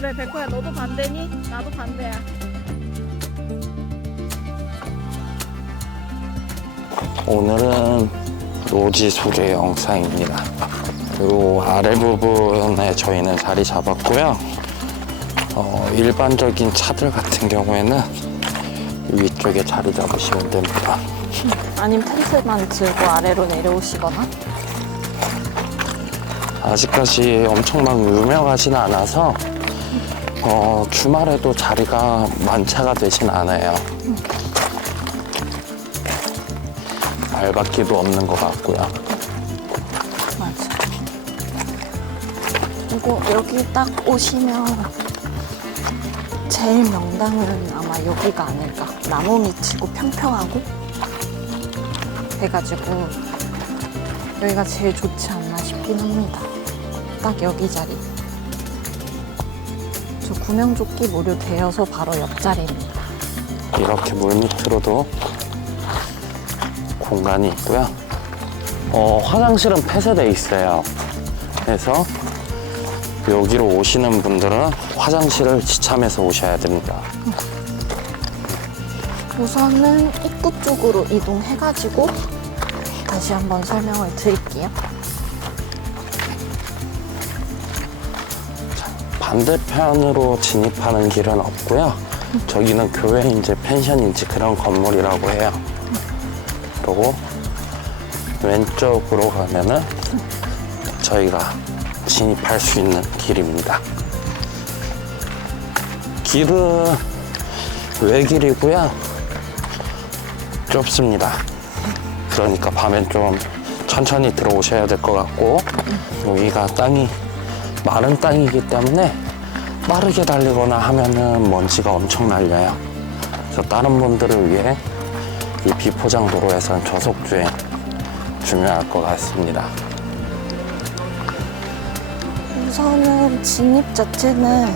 그래 백호야 너도 반대니? 나도 반대야. 오늘은 노지 소개 영상입니다. 요 아래 부분에 저희는 자리 잡았고요. 어, 일반적인 차들 같은 경우에는 위쪽에 자리 잡으시면 됩니다. 아니면 텐트만 들고 아래로 내려오시거나. 아직까지 엄청 막 유명하진 않아서 어, 주말에도 자리가 만차가 되진 않아요. 알바끼도 없는 것 같고요. 맞아. 그리고 여기 딱 오시면 제일 명당은 아마 여기가 아닐까. 나무 밑이고 평평하고 해가지고 여기가 제일 좋지 않나 싶긴 합니다. 딱 여기 자리. 저 구명조끼 무료 되어서 바로 옆자리입니다. 이렇게 물 밑으로도 공간이 있고요. 어, 화장실은 폐쇄돼 있어요. 그래서 여기로 오시는 분들은 화장실을 지참해서 오셔야 됩니다. 우선은 입구 쪽으로 이동해가지고 다시 한번 설명을 드릴게요. 반대편으로 진입하는 길은 없고요. 저기는 교회인지 펜션인지 그런 건물이라고 해요. 그리고 왼쪽으로 가면은 저희가 진입할 수 있는 길입니다. 길은 외길이고요. 좁습니다. 그러니까 밤엔 좀 천천히 들어오셔야 될 것 같고 여기가 땅이 마른 땅이기 때문에 빠르게 달리거나 하면은 먼지가 엄청 날려요. 그래서 다른 분들을 위해 이 비포장 도로에서는 저속 주행 중요할 것 같습니다. 우선은 진입 자체는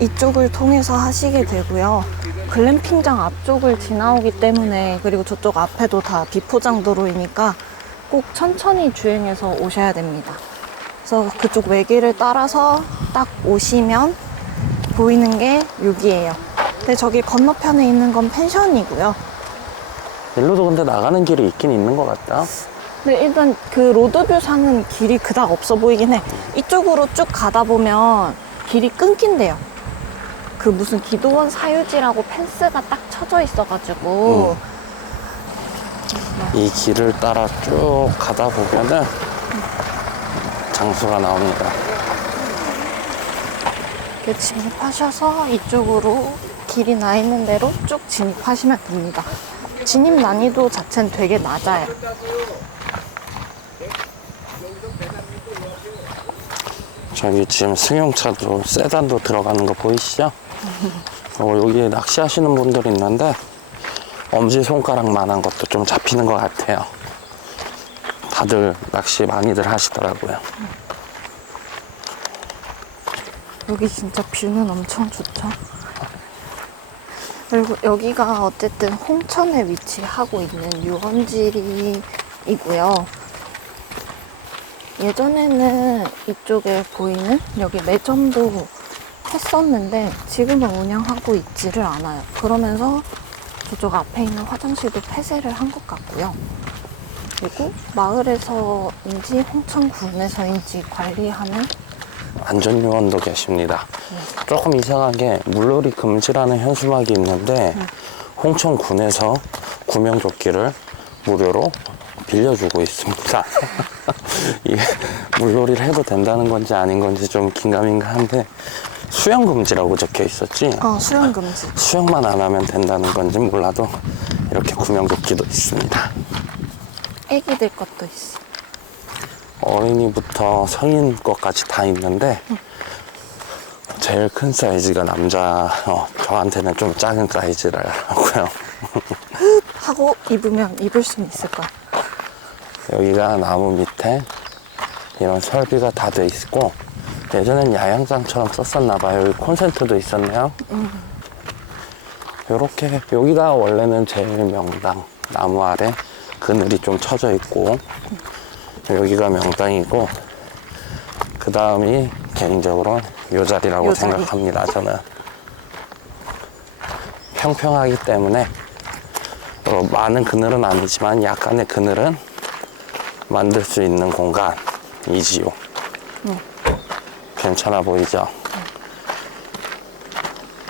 이쪽을 통해서 하시게 되고요. 글램핑장 앞쪽을 지나오기 때문에 그리고 저쪽 앞에도 다 비포장 도로이니까 꼭 천천히 주행해서 오셔야 됩니다. 그래서 그쪽 외길을 따라서 딱 오시면 보이는 게 여기예요. 근데 저기 건너편에 있는 건 펜션이고요. 일로도 근데 나가는 길이 있긴 있는 것 같다. 근데 일단 그 로드뷰 사는 길이 그닥 없어 보이긴 해. 이쪽으로 쭉 가다 보면 길이 끊긴대요. 그 무슨 기도원 사유지라고 펜스가 딱 쳐져 있어가지고 이 길을 따라 쭉 가다 보면은 장소가 나옵니다. 이렇게 진입하셔서 이쪽으로 길이 나 있는 대로 쭉 진입하시면 됩니다. 진입 난이도 자체는 되게 낮아요. 저기 지금 승용차도 세단도 들어가는 거 보이시죠? 어, 여기 낚시하시는 분들 있는데 엄지 손가락만한 것도 좀 잡히는 것 같아요. 다들 낚시 많이들 하시더라고요. 여기 진짜 뷰는 엄청 좋죠. 그리고 여기가 어쨌든 홍천에 위치하고 있는 유원지이고요. 예전에는 이쪽에 보이는 여기 매점도 했었는데 지금은 운영하고 있지를 않아요. 그러면서 저쪽 앞에 있는 화장실도 폐쇄를 한 것 같고요. 그리고 마을에서인지 홍천군에서인지 관리하는 안전요원도 계십니다. 조금 이상하게 물놀이 금지라는 현수막이 있는데 홍천군에서 구명조끼를 무료로 빌려주고 있습니다. 이게 물놀이를 해도 된다는 건지 아닌 건지 좀 긴가민가한데 수영 금지라고 적혀 있었지. 어, 수영 금지. 수영만 안 하면 된다는 건지 몰라도 이렇게 구명조끼도 있습니다. 애기들 것도 있어. 어린이부터 성인 것까지 다 있는데 제일 큰 사이즈가 남자 어, 저한테는 좀 작은 사이즈를 하고요 하고 입으면 입을 수는 있을 거야. 여기가 나무 밑에 이런 설비가 다 돼 있고 예전엔 야영장처럼 썼었나 봐요 여기 콘센트도 있었네요 요렇게 여기가 원래는 제일 명당 나무 아래 그늘이 좀 쳐져 있고 여기가 명당이고 그 다음이 개인적으로 요 자리라고 요 자리. 생각합니다. 저는 평평하기 때문에 어, 많은 그늘은 아니지만 약간의 그늘은 만들 수 있는 공간이지요. 괜찮아 보이죠?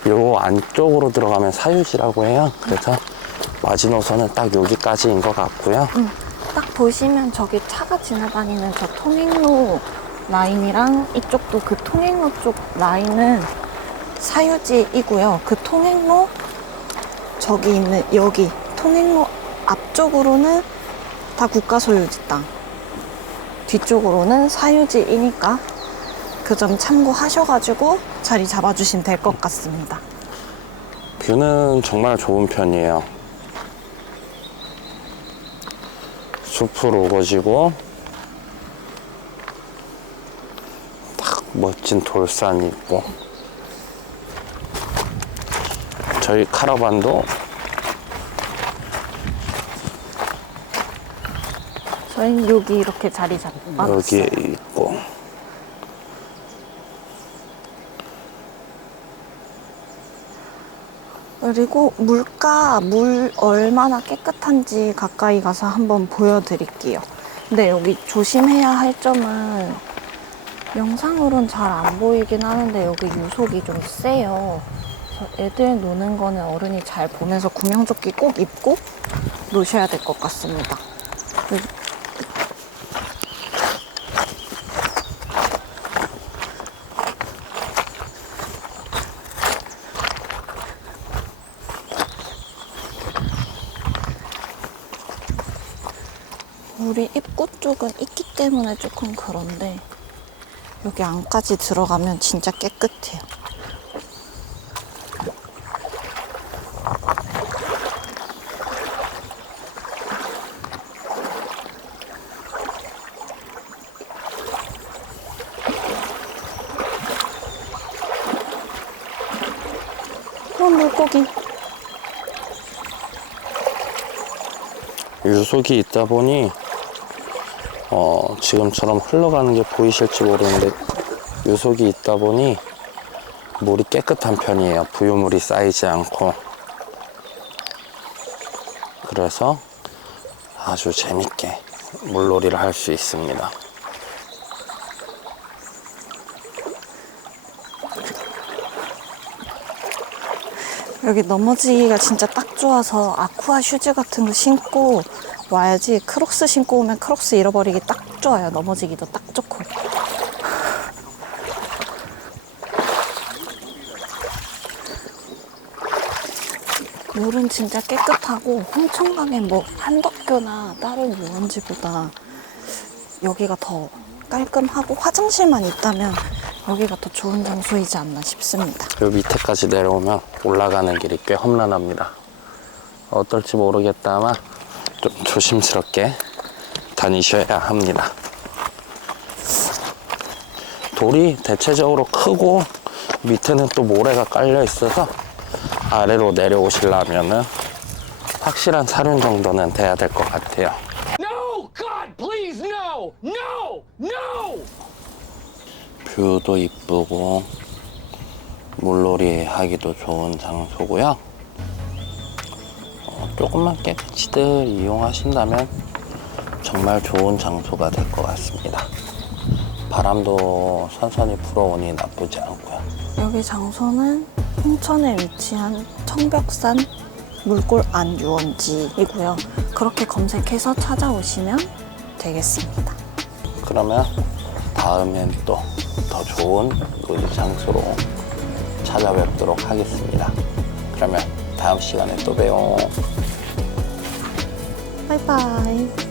요 안쪽으로 들어가면 사유지라고 해요. 그래서 마지노선은 딱 여기까지인 것 같고요. 딱 보시면 저기 차가 지나다니는 저 통행로 라인이랑 이쪽도 그 통행로 쪽 라인은 사유지이고요. 그 통행로 저기 있는 여기 통행로 앞쪽으로는 다 국가 소유지 땅. 뒤쪽으로는 사유지이니까 그 점 참고하셔가지고 자리 잡아주시면 될 것 같습니다. 뷰는 정말 좋은 편이에요. 숲을 우거지고 딱 멋진 돌산이 있고 저희 카라반도 저희는 여기 이렇게 자리 잡았어요. 여기에 있고 그리고 물가 물 얼마나 깨끗한지 가까이 가서 한번 보여드릴게요. 근데 여기 조심해야 할 점은 영상으로는 잘안 보이긴 하는데 여기 유속이 좀 세요. 애들 노는 거는 어른이 잘 보면서 구명조끼 꼭 입고 노셔야 될 것 같습니다. 우리 입구 쪽은 있기 때문에 조금 그런데 여기 안까지 들어가면 진짜 깨끗해요. 그럼 물고기 유속이 있다 보니 어, 지금처럼 흘러가는 게 보이실지 모르는데 유속이 있다 보니 물이 깨끗한 편이에요. 부유물이 쌓이지 않고 그래서 아주 재밌게 물놀이를 할 수 있습니다. 여기 넘어지기가 진짜 딱 좋아서 아쿠아 슈즈 같은 거 신고 와야지 크록스 신고 오면 크록스 잃어버리기 딱 좋아요. 넘어지기도 딱 좋고. 물은 진짜 깨끗하고 홍천강의 뭐 한덕교나 다른 유원지보다 여기가 더 깔끔하고 화장실만 있다면 여기가 더 좋은 장소이지 않나 싶습니다. 요 밑에까지 내려오면 올라가는 길이 꽤 험난합니다. 어떨지 모르겠다만 좀 조심스럽게 다니셔야 합니다. 돌이 대체적으로 크고 밑에는 또 모래가 깔려 있어서 아래로 내려오시려면은 확실한 사륜 정도는 돼야 될 것 같아요. No! God, please, no! No! No! 뷰도 이쁘고 물놀이 하기도 좋은 장소고요. 어, 조금만 깨끗이들 이용하신다면 정말 좋은 장소가 될 것 같습니다. 바람도 선선히 불어오니 나쁘지 않고요. 여기 장소는 홍천에 위치한 청벽산 물골 안 유원지이고요. 그렇게 검색해서 찾아오시면 되겠습니다. 그러면 다음엔 또 더 좋은 놀이 장소로 찾아뵙도록 하겠습니다. 그러면 다음 시간에 또 봬요. 바이바이.